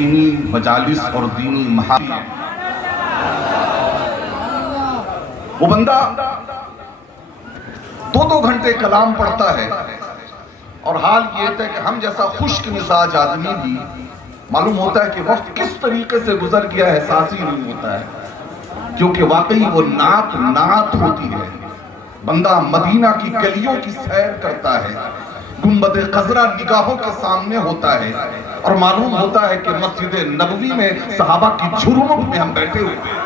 دینی مجالس اور دینی محافل، وہ بندہ 2 گھنٹے کلام پڑھتا ہے اور حال یہ ہے کہ ہم جیسا خشک مزاج آدمی بھی معلوم ہوتا ہے کہ وقت کس طریقے سے گزر گیا ہے احساس ہی نہیں ہوتا ہے، کیونکہ واقعی وہ نعت ہوتی ہے۔ بندہ مدینہ کی گلیوں کی سیر کرتا ہے، گنبد خضرا نگاہوں کے سامنے ہوتا ہے اور معلوم ہوتا ہے کہ مسجد نبوی میں صحابہ کی جھرمٹ میں ہم بیٹھے ہوئے ہیں۔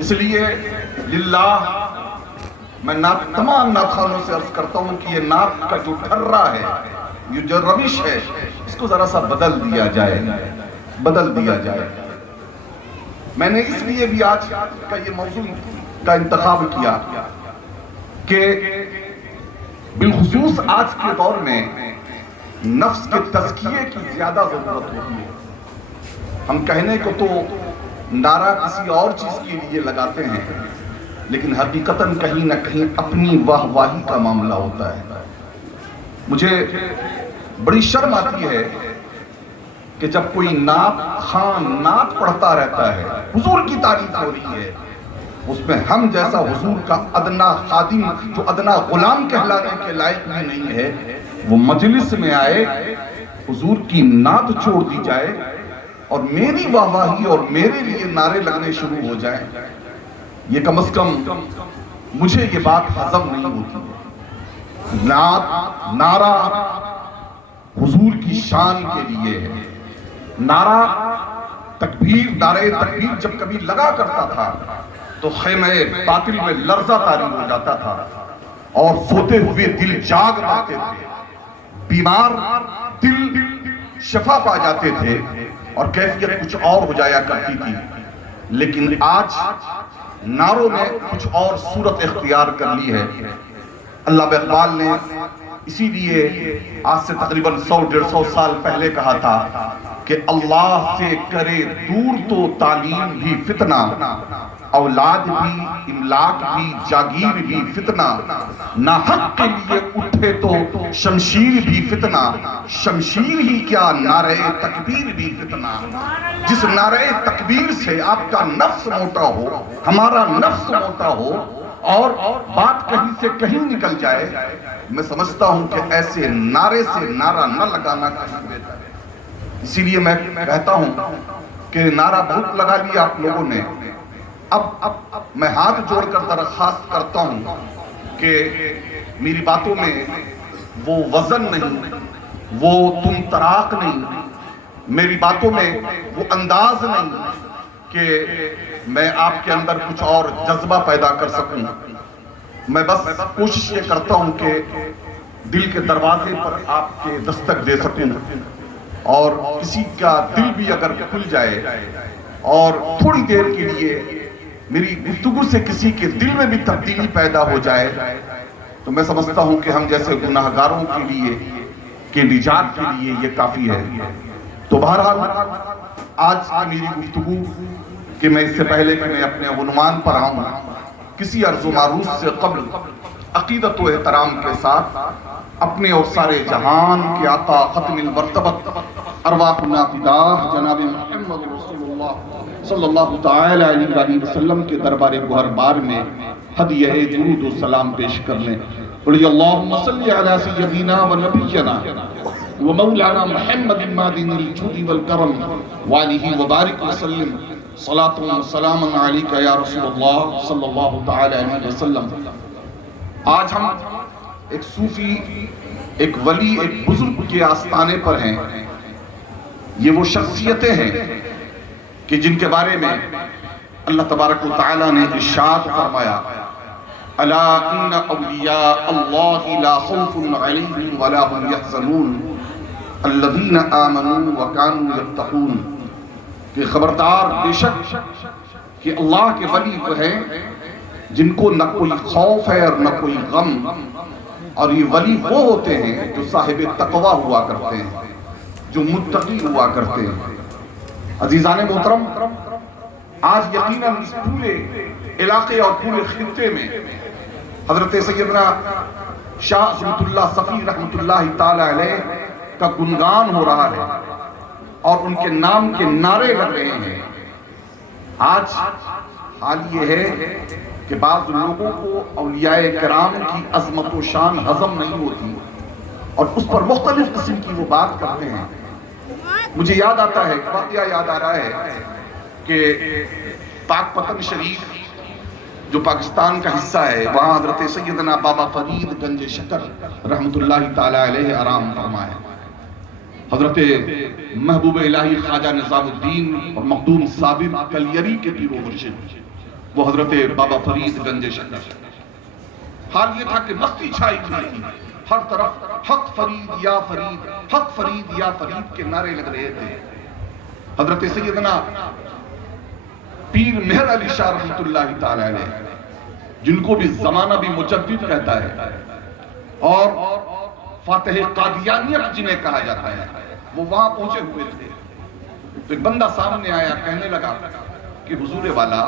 اس لیے للہ میں تمام نعتخوانوں سے عرض کرتا ہوں کہ یہ نعت کا جو ٹھرا ہے، یہ جو روش ہے، اس کو ذرا سا بدل دیا جائے۔ میں نے اس لیے بھی آج کا یہ موضوع کا انتخاب کیا کہ بالخصوص آج کے دور میں نفس کے تزکیے کی زیادہ ضرورت ہوتی ہے۔ ہم کہنے کو تو نعرہ کسی اور چیز کے لیے لگاتے ہیں، لیکن حقیقتاً کہیں نہ کہیں اپنی واہ واہی کا معاملہ ہوتا ہے۔ مجھے بڑی شرم آتی ہے کہ جب کوئی نعت پڑھتا رہتا ہے، حضور کی تعریف ہو رہی ہے، اس میں ہم جیسا حضور کا ادنا خادم، جو ادنا غلام کہلانے کے لائق بھی نہیں ہے، وہ مجلس میں آئے، حضور کی نعت چھوڑ دی جائے اور میری واہ واہی اور میرے لیے نعرے لگنے شروع ہو جائیں۔ یہ کم از کم مجھے یہ بات ہضم نہیں ہوتی۔ نعرہ حضور کی شان کے لیے ہے۔ نعرہ تکبیر جب کبھی لگا کرتا تھا تو خیمہ باطل میں لرزہ طاری ہو جاتا تھا اور سوتے ہوئے دل جاگ جاتے تھے، بیمار دل شفا پا جاتے تھے اور کیفیت کچھ اور ہو جایا کرتی تھی۔ لیکن آج نعروں نے کچھ اور صورت اختیار کر لی ہے۔ علامہ اقبال نے اسی لیے آج سے تقریباً 100-150 سال پہلے کہا تھا کہ اللہ سے کرے دور تو تعلیم بھی فتنہ، اولاد بھی، املاک بھی، جاگیر بھی فتنہ، نہ حق کے لیے اٹھے تو شمشیر بھی فتنہ، شمشیر ہی کیا نعرہ تکبیر بھی فتنہ۔ جس نعرہ تکبیر سے آپ کا نفس موٹا ہو، ہمارا نفس موٹا ہو اور بات کہیں سے کہیں نکل جائے، میں سمجھتا ہوں کہ ایسے نعرے سے نعرہ نہ لگانا کہیں بہتر ہے۔ اسی لیے میں کہتا ہوں کہ نعرہ بہت لگا لیا آپ لوگوں نے، اب میں ہاتھ جوڑ کر درخواست کرتا ہوں کہ میری باتوں میں وہ وزن نہیں، وہ تم تراک نہیں، میری باتوں میں وہ انداز نہیں کہ میں آپ کے اندر کچھ اور جذبہ پیدا کر سکوں۔ میں بس کوشش یہ کرتا ہوں کہ دل کے دروازے پر آپ کے دستک دے سکوں اور کسی کا دل بھی اگر کھل جائے اور تھوڑی دیر کے لیے میری گفتگو سے کسی کے دل میں بھی تبدیلی پیدا ہو جائے تو میں سمجھتا ہوں کہ ہم جیسے گناہگاروں کے لیے کہ نجات کے لیے یہ کافی ہے۔ تو بہرحال آج کی میری گفتگو کہ میں اس سے پہلے کہ میں اپنے عنوان پر آؤں، کسی عرض و معروض سے قبل عقیدت و احترام کے ساتھ اپنے اور سارے جہان کے آقا ختم المرتبت ارواحنا فداہ جناب محمد رسول اللہ صلی اللہ تعالی علیہ وسلم کے دربار گوہربار میں ہدیہ درود و سلام پیش کر لیں۔ بڑی اللہم صلی علی سیدنا و نبینا و مولانا محمد مادن الجود والکرم وآلہ وبارک وسلم صلاة و سلام علیکہ یا رسول اللہ صلی اللہ تعالی علیہ وسلم۔ آج ہم ایک صوفی، ایک ولی، ایک بزرگ کے آستانے پر ہیں۔ یہ وہ شخصیتیں ہیں کہ جن کے بارے میں اللہ تبارک و تعالی نے ارشاد فرمایا، الا ان اولیاء اللہ لا خوف علیہم ولا هم یحزنون الذین آمنوا وکانوا یتقون، کہ خبردار بے شک کہ اللہ کے ولی وہ ہیں جن کو نہ کوئی خوف ہے اور نہ کوئی غم، اور یہ ولی وہ ہوتے ہیں جو صاحب تقوی ہوا کرتے ہیں، جو متقی ہوا کرتے ہیں۔ عزیزان محترم، آج یقیناً اس پورے علاقے اور پورے خطے میں حضرت سیدنا شاہ عظمت اللہ صفی رحمت اللہ تعالی علیہ کا گنگان ہو رہا ہے اور ان کے نام کے نعرے لگ رہے ہیں۔ آج حال یہ ہے کہ بعض لوگوں کو اولیاء کرام کی عظمت و شان ہضم نہیں ہوتی اور اس پر مختلف قسم کی وہ بات کرتے ہیں۔ مجھے یاد آتا ہے، واقعہ یاد آ رہا ہے کہ پاک پتن شریف جو پاکستان کا حصہ ہے، وہاں حضرت سیدنا بابا فرید گنج شکر رحمت اللہ تعالی علیہ آرام فرما ہے۔ حضرت محبوب الہی خواجہ نظام الدین اور مخدوم صابر کلیری کے پیر و مرشد وہ حضرت بابا فرید گنج شکر۔ حال یہ تھا کہ مستی چھائی ہوئی تھی، ہر طرف حق فرید یا فرید، حق فرید یا فرید کے نعرے لگ رہے تھے۔ حضرت سیدنا پیر مہر علی شاہ رحمت اللہ تعالی علیہ، جن کو بھی زمانہ بھی مجدد کہتا ہے اور فاتح قادیانیت جنہیں کہا جاتا ہے، وہ وہاں پہنچے ہوئے تھے۔ تو ایک بندہ سامنے آیا، کہنے لگا کہ حضور والا،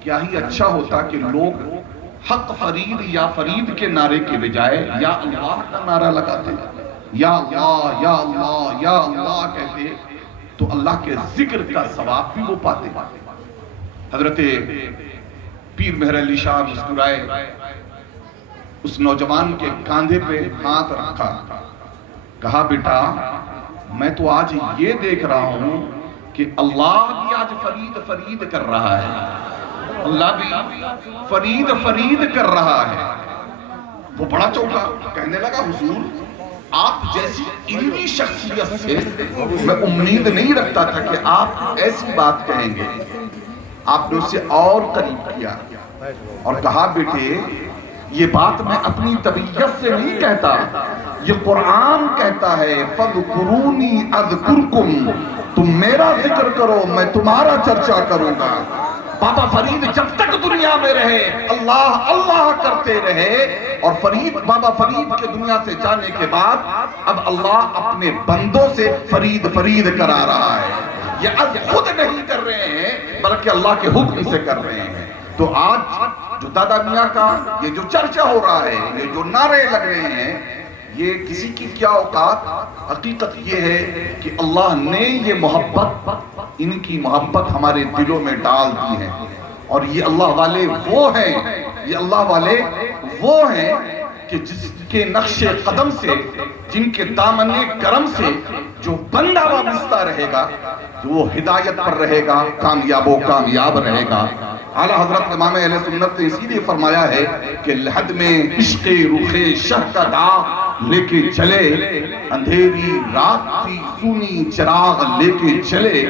کیا ہی اچھا ہوتا کہ لوگ حق فرید یا فرید کے نعرے کے بجائے یا اللہ کا نعرہ لگاتے، یا اللہ یا اللہ یا اللہ کہتے تو اللہ کے ذکر کا ثواب بھی وہ پاتے۔ حضرت پیر مہر علی شاہ مسکرائے، اس نوجوان کے کاندھے پہ ہاتھ رکھا، کہا بیٹا میں تو آج یہ دیکھ رہا ہوں کہ اللہ بھی آج فرید فرید کر رہا ہے، اللہ بھی فرید فرید کر رہا ہے۔ وہ بڑا چونکا، کہنے لگا حضور آپ جیسی علمی شخصیت سے میں امید نہیں رکھتا تھا کہ آپ ایسی بات کہیں گے۔ آپ نے اسے اور قریب کیا اور کہا بیٹے یہ بات میں اپنی طبیعت سے نہیں کہتا، یہ قرآن کہتا ہے فَاذْكُرُونِي أَذْكُرْكُمْ، تم میرا ذکر کرو میں تمہارا چرچا کروں گا۔ بابا فرید جب تک دنیا میں رہے اللہ اللہ کرتے رہے، اور بابا فرید کے دنیا سے جانے کے بعد اب اللہ اپنے بندوں سے فرید فرید کرا رہا ہے۔ یہ اب خود نہیں کر رہے ہیں بلکہ اللہ کے حکم سے کر رہے ہیں۔ تو آج جو دادا میاں کا یہ جو چرچا ہو رہا ہے، یہ جو نعرے لگ رہے ہیں، یہ کسی کی کیا اوقات؟ حقیقت یہ ہے کہ اللہ نے یہ محبت، ان کی محبت ہمارے دلوں میں ڈال دی ہے، اور یہ اللہ والے وہ ہیں، یہ اللہ والے وہ ہیں کہ جس کے نقش قدم سے، جن کے دامن کرم سے جو بندہ وابستہ رہے گا وہ ہدایت پر رہے گا، کامیاب و کامیاب رہے گا۔ اعلیٰ حضرت امام اہل سنت نے اسی لیے فرمایا ہے کہ لحد میں عشق رخ شہ کا داغ لے کے چلے، اندھیری رات کی سونی چراغ لے کے چلے،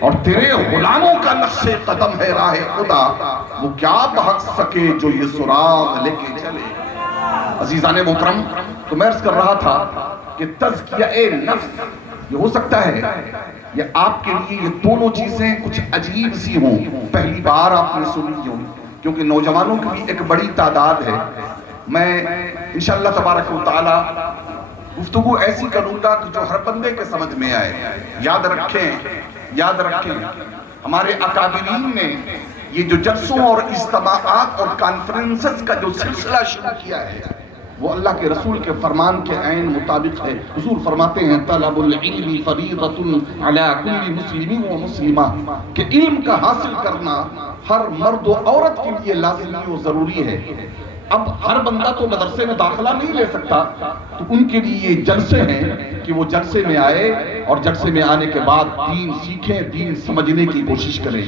اور تیرے غلاموں کا نقش قدم ہے راہ خدا، وہ کیا بہت سکے جو یہ سراغ لے کے چلے۔ عزیزان محترم، تو میں عرض کر رہا تھا کہ تزکیہ نفس یہ ہو سکتا ہے یا آپ کے لیے یہ دونوں چیزیں کچھ عجیب سی ہوں، پہلی بار آپ نے سنی ہوں، کیونکہ نوجوانوں کی بھی ایک بڑی تعداد ہے۔ میں انشاءاللہ تبارک و تعالی گفتگو ایسی کروں گا کہ جو ہر بندے کے سمجھ میں آئے۔ یاد رکھیں ہمارے اکابرین نے یہ جو جلسوں اور اجتماعات اور کانفرنسز کا جو سلسلہ شروع کیا ہے وہ اللہ کے رسول کے فرمان کے عین مطابق ہے۔ حضور فرماتے ہیں طلب العلم فریضۃ علی کل مسلم و مسلمہ، کہ علم کا حاصل کرنا ہر مرد و عورت کے لیے لازمی و ضروری ہے۔ اب ہر بندہ تو مدرسے میں داخلہ نہیں لے سکتا، تو ان کے لیے یہ جلسے ہیں کہ وہ جلسے میں آئے اور جلسے میں آنے کے بعد دین سیکھیں، دین سمجھنے کی کوشش کریں۔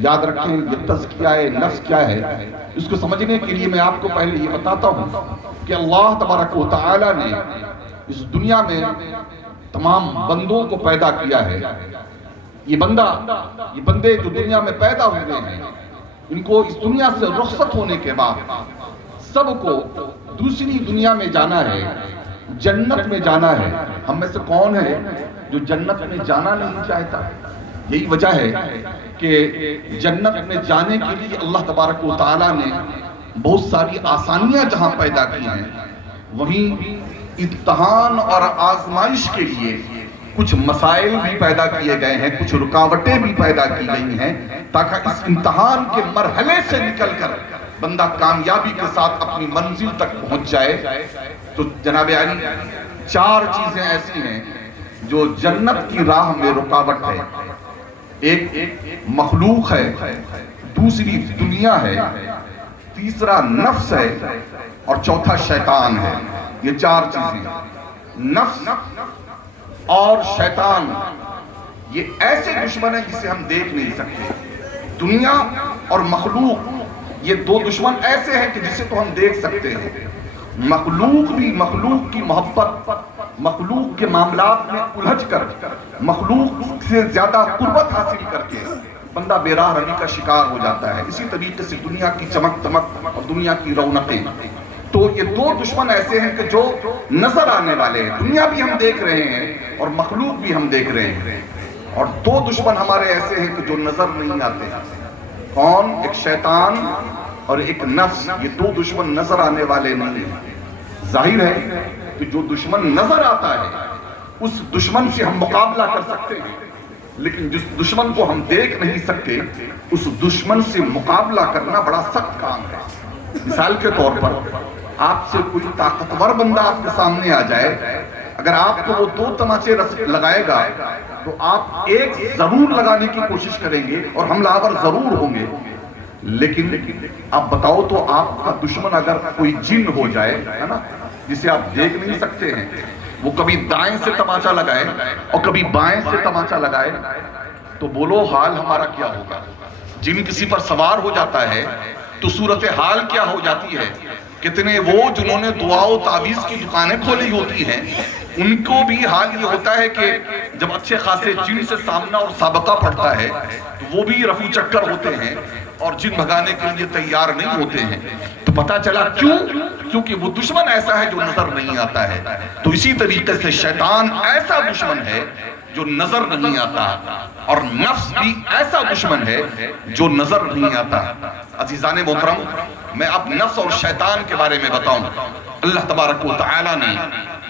یاد رکھیں یہ تزکیہ نفس کیا ہے، اس کو سمجھنے کے لیے میں آپ کو پہلے یہ بتاتا ہوں کہ اللہ تبارک و تعالی نے اس دنیا میں تمام بندوں کو پیدا کیا ہے۔ یہ بندے جو دنیا میں پیدا ہوئے ہیں، ان کو اس دنیا سے رخصت ہونے کے بعد سب کو دوسری دنیا میں جانا ہے، جنت میں جانا ہے۔ ہم میں سے کون ہے جو جنت میں جانا نہیں چاہتا؟ یہی وجہ ہے کہ جنت میں جانے کے لیے اللہ تبارک و تعالیٰ نے بہت ساری آسانیاں جہاں پیدا کی ہیں، وہیں امتحان اور آزمائش کے لیے کچھ مسائل بھی پیدا کیے گئے ہیں، کچھ رکاوٹیں بھی پیدا کی گئی ہیں، تاکہ اس امتحان کے مرحلے سے نکل کر بندہ کامیابی کے ساتھ اپنی منزل تک پہنچ جائے۔ تو جناب علی چار چیزیں ایسی ہیں جو جنت کی راہ میں رکاوٹ ہے. ایک مخلوق ہے، دوسری دنیا ہے، تیسرا نفس ہے اور چوتھا شیطان ہے. یہ چار چیزیں، نفس اور شیطان، یہ ایسے دشمن ہیں جسے ہم دیکھ نہیں سکتے. دنیا اور مخلوق، یہ دو دشمن ایسے ہیں کہ جسے تو ہم دیکھ سکتے ہیں. مخلوق بھی مخلوق کی محبت، مخلوق کے معاملات میں الجھ کر، مخلوق سے زیادہ قربت حاصل کر کے بندہ بے راہ روی کا شکار ہو جاتا ہے. اسی طریقے سے دنیا کی چمک دمک اور دنیا کی رونقیں. تو یہ دو دشمن ایسے ہیں کہ جو نظر آنے والے ہیں. دنیا بھی ہم دیکھ رہے ہیں اور مخلوق بھی ہم دیکھ رہے ہیں. اور دو دشمن ہمارے ایسے ہیں کہ جو نظر نہیں آتے. کون؟ ایک شیطان اور ایک نفس. یہ دو دشمن نظر آنے والے نہیں ہیں. ظاہر ہے کہ جو دشمن نظر آتا ہے اس دشمن سے ہم مقابلہ کر سکتے ہیں، لیکن جس دشمن کو ہم دیکھ نہیں سکتے اس دشمن سے مقابلہ کرنا بڑا سخت کام ہے. مثال کے طور پر آپ سے کوئی طاقتور بندہ آپ کے سامنے آ جائے، اگر آپ کو وہ دو تماچے لگائے گا تو آپ ایک ضرور لگانے کی کوشش کریں گے اور حملہ آور ضرور ہوں گے. لیکن آپ بتاؤ تو آپ کا دشمن اگر کوئی جن ہو جائے، ہے نا، جسے آپ دیکھ نہیں سکتے ہیں، وہ کبھی دائیں سے تماچا لگائے اور کبھی بائیں سے تماچا لگائے، تو بولو حال ہمارا کیا ہوگا؟ جن کسی پر سوار ہو جاتا ہے تو صورتحال کیا ہو جاتی ہے؟ کتنے وہ جنہوں نے دعا و تعویذ کی دکانیں کھولی ہوتی ہیں، ان کو بھی حال یہ ہوتا ہے کہ جب اچھے خاصے جن سے سامنا اور سابقہ پڑتا ہے تو وہ بھی رفو چکر ہوتے ہیں اور جن بھگانے کے لیے تیار نہیں ہوتے ہیں. تو پتا چلا کیوں؟ کیونکہ وہ دشمن ایسا ہے جو نظر نہیں آتا ہے. تو اسی طریقے سے شیطان ایسا دشمن ہے جو نظر نہیں آتا، اور نفس بھی ایسا دشمن ہے جو نظر نہیں آتا. عزیزان محترم، میں اب نفس اور شیطان کے بارے میں بتاؤں. اللہ تبارک و تعالی نے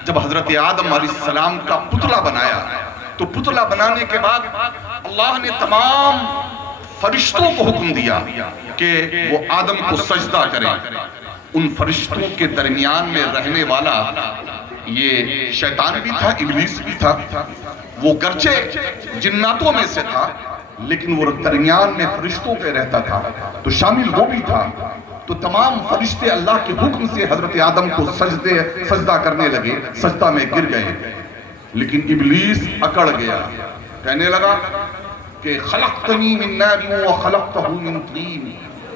جب حضرت آدم علیہ السلام کا پتلا بنایا تو پتلا بنانے کے بعد اللہ نے تمام فرشتوں کو حکم دیا کہ وہ آدم کو سجدہ کریں. ان فرشتوں کے درمیان میں رہنے والا یہ شیطان بھی تھا، ابلیس بھی تھا. وہ گرچہ جناتوں میں سے تھا لیکن وہ درمیان میں فرشتوں کے رہتا تھا، تو شامل وہ بھی تھا. تو تمام فرشتے اللہ کے حکم سے حضرت آدم کو سجدہ کرنے لگے، سجدہ میں گر گئے. لیکن ابلیس اکڑ گیا، کہنے لگا کہ خلقتنی من نار وخلقتہ من طین،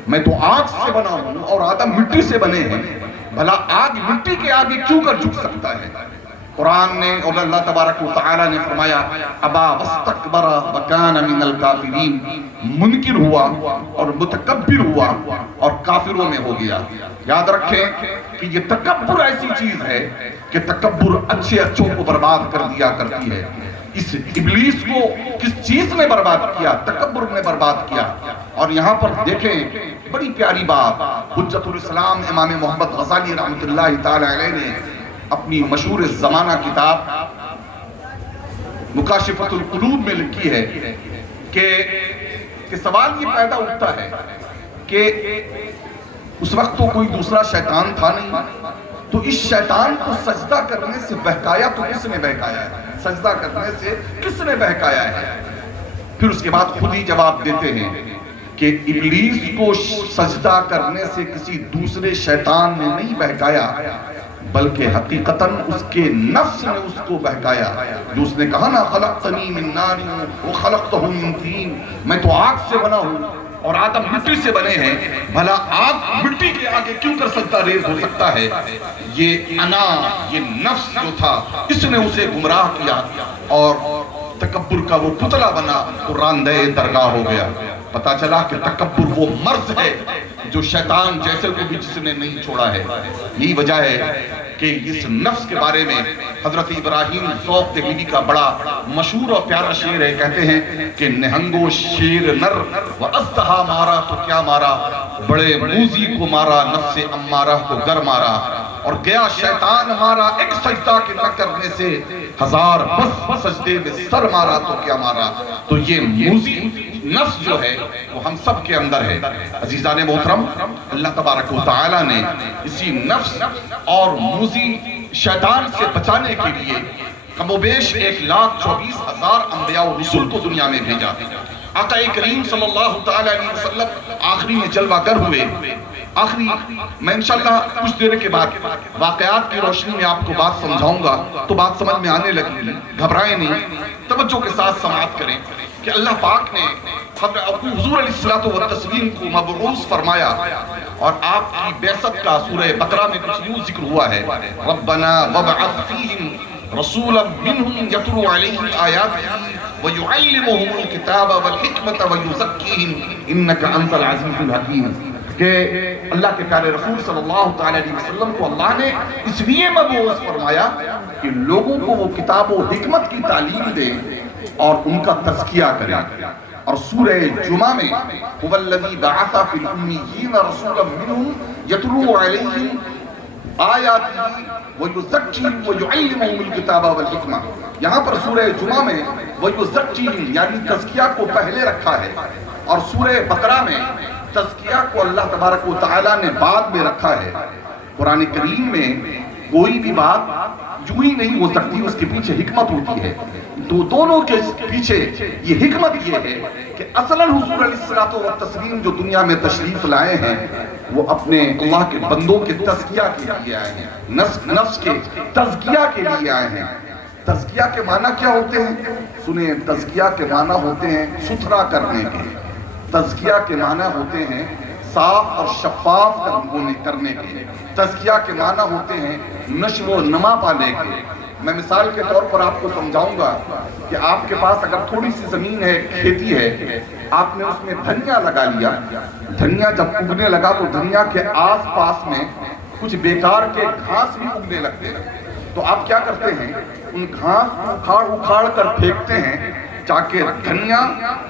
میں تو آگ سے بنا ہوں اور آدم مٹی سے بنے ہیں، بھلا آگ مٹی کے آگے کیوں کر جھک سکتا ہے؟ قرآن نے اور اللہ تبارک و تعالی نے فرمایا ابا واستکبر وکان من الکافرین، منکر ہوا اور متکبر ہوا اور کافروں میں ہو گیا. یاد رکھیں کہ یہ تکبر ایسی چیز ہے کہ تکبر اچھے اچھوں کو برباد کر دیا کرتی ہے. اس ابلیس کو کس چیز نے برباد کیا؟ تکبر نے برباد کیا. اور یہاں پر دیکھیں بڑی پیاری بات، حجت الاسلام امام محمد غزالی رحمۃ اللہ تعالی علیہ نے اپنی مشہور زمانہ کتاب مکاشفۃ القلوب میں لکھی ہے کہ سوال یہ پیدا اٹھتا ہے کہ اس وقت تو کوئی دوسرا شیطان تھا نہیں، تو اس شیطان کو سجدہ کرنے سے بہکایا تو کس نے بہکایا ہے؟ سجدہ کرنے سے کس نے بہکایا ہے؟ پھر اس کے بعد خود ہی جواب دیتے ہیں کہ ابلیس کو سجدہ کرنے سے کسی دوسرے شیطان نے نہیں بہکایا، بلکہ حقیقتاً اس کے نفس نے اس کو بہکایا. جو اس نے کہا نا خلقتنی من نار وخلقتہ من طین، میں تو آگ سے بنا ہوں اور آدم مٹی سے بنے ہیں، بھلا آگ مٹی کے آگے کیوں کر سکتا ریز ہو سکتا ہے؟ یہ انا، یہ نفس جو تھا اس نے اسے گمراہ کیا اور تکبر کا وہ پتلا بنا تو راندے درگاہ ہو گیا. پتا چلا کہ تکبر وہ مرض ہے جو شیطان جیسے کو بھی جس نے نہیں چھوڑا ہے. یہی وجہ ہے کہ اس نفس کے بارے میں حضرت ابراہیم ذوق دہلوی کا بڑا مشہور اور پیارا شعر ہے. کہتے ہیں کہ نہنگو شیر نر و ازدہا مارا تو کیا مارا، بڑے موزی کو مارا نفس امارہ کو گر مارا، اور گیا شیطان ہمارا ایک سجدہ کے نہ کرنے سے، ہزار بس سجدے میں سر مارا تو کیا مارا. تو یہ موزی نفس جو ہے وہ ہم سب کے اندر ہے. عزیزان محترم، اللہ تبارک و تعالی نے اسی نفس اور موزی شیطان سے بچانے کے لیے کم و بیش 1,24,000 انبیاء و رسول کو دنیا میں بھیجا۔ آقا کریم صلی اللہ تعالی علیہ وسلم آخری میں جلوہ گر ہوئے۔ آخری میں انشاءاللہ کچھ دیر کے بعد واقعات کی روشنی میں آپ کو بات سمجھاؤں گا تو بات سمجھ میں آنے لگی، گھبرائیں نہیں، توجہ کے ساتھ سماعت کریں کہ اللہ پاک نے حضور علیہ السلام کو مبعوث فرمایا، اور آپ کی بعثت کا سورہ بقرہ میں کچھ یوں ذکر ہوا ہے، ربنا وابعث فیہم رسولا منہم یتلو علیہم آیاتہ وَيُعَلِّمُهُمُ الْكِتَابَ وَالْحِکْمَةَ وَيُزَکِّیہم اِنَّکَ أَنْتَ الْعَزِیزُ الْحَکِیم۔ کہ اللہ کے پیارے رسول صلی اللہ تعالی علیہ وسلم کو اللہ نے اس لیے مبعوث فرمایا کہ لوگوں کو وہ کتاب و حکمت کی تعلیم دے اور ان کا تزکیہ کرے۔ اور سورہ جمعہ میں هُوَ الَّذِی بَعَثَ فِی الْأُمِّیِّینَ رَسُولًا مِّنْهُمْ یَتْلُو عَلَیہم آیاتہ وَیُزَکِّیہم وَیُعَلِّمُهُمُ الْکِتَابَ وَالْحِکْمَةَ۔ یہاں پر سورہ جمعہ میں وَیُزَکِّیہم یعنی تزکیہ کو پہلے رکھا ہے، اور سورہ بقرہ میں تزکیہ کو اللہ تبارک و تعالیٰ نے بعد میں رکھا ہے۔ قرآن کریم میں کوئی بھی بات یوں ہی نہیں ہو سکتی، اس کے پیچھے حکمت ہوتی ہے۔ تو دونوں کے پیچھے یہ حکمت یہ ہے کہ اصلاً حضور علیہ السلام جو دنیا میں تشریف لائے ہیں وہ اپنے اللہ کے بندوں کے تزکیہ کے لیے آئے ہیں، نفس کے تزکیہ کے لیے آئے ہیں۔ تزکیہ کے معنی کیا ہوتے ہیں؟ سنیں، تزکیہ کے معنی ہوتے ہیں ستھرا کرنے کے، تزکیہ کے معنی ہوتے ہیں صاف اور شفاف کرنے کے، تزکیہ کے معنی ہوتے ہیں نشو و نما پانے کے۔ میں مثال کے طور پر آپ کو سمجھاؤں گا کہ آپ کے پاس اگر تھوڑی سی زمین ہے، کھیتی ہے، آپ نے اس میں دھنیا لگا لیا، دھنیا جب اگنے لگا تو دھنیا کے آس پاس میں کچھ بیکار کے گھاس بھی اگنے لگتے ہیں، تو آپ کیا کرتے ہیں؟ ان گھاس کو اکھاڑ کر پھینکتے ہیں تاکہ دھنیا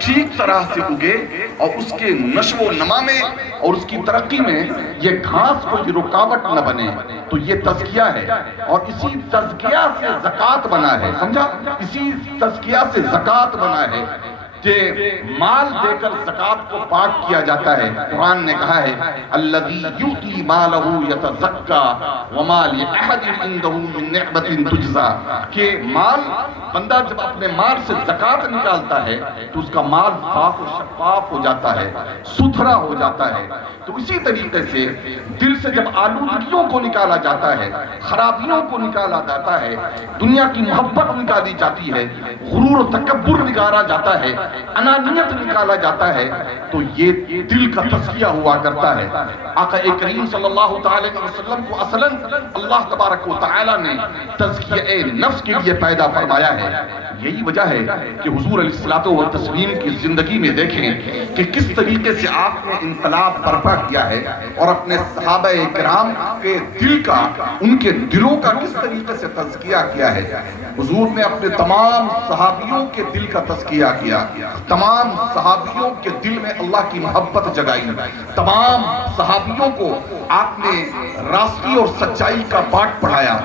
ٹھیک طرح سے اگے اور اس کے نشو و نما میں اور اس کی ترقی میں یہ گھاس کوئی رکاوٹ نہ بنے۔ تو یہ تزکیہ ہے، اور اسی تزکیہ سے زکوٰۃ بنا ہے، سمجھا؟ اسی تزکیہ سے زکوٰۃ بنا ہے کہ مال دے کر زکوٰۃ کو پاک کیا جاتا ہے۔ قرآن نے کہا ہے الذی یؤتی مالہ یتزکیٰ وما لأحد عندہ من نعمت تجزیٰ، کہ مال بندہ جب اپنے مال سے زکوٰۃ نکالتا ہے تو اس کا مال صاف و شفاف ہو جاتا ہے، ستھرا ہو جاتا ہے۔ تو اسی طریقے سے دل سے جب آلودگیوں کو نکالا جاتا ہے، خرابیوں کو نکالا جاتا ہے، دنیا کی محبت نکالی جاتی ہے، غرور و تکبر نکالا جاتا ہے، انانیت نکالا جاتا ہے، تو یہ دل کا تزکیہ ہوا کرتا ہے۔ آقا کریم صلی اللہ تعالی علیہ وسلم کو اصلاً اللہ تبارک و تعالی نے تزکیہ نفس کے لیے پیدا فرمایا ہے۔ یہی وجہ ہے کہ حضور علیہ السلام کی زندگی میں دیکھیں کہ کس طریقے سے آپ نے انقلاب برپا کیا ہے، اور اپنے صحابہ کرام کے دل کا، ان کے دلوں کا کس طریقے سے تزکیہ کیا ہے۔ حضور نے اپنے تمام صحابیوں کے دل کا تزکیہ کیا، تمام صحابیوں کے دل میں اللہ کی محبت جگائی، تمام صحابیوں کو آپ نے راستی اور سچائی کا پاٹھ پڑھایا۔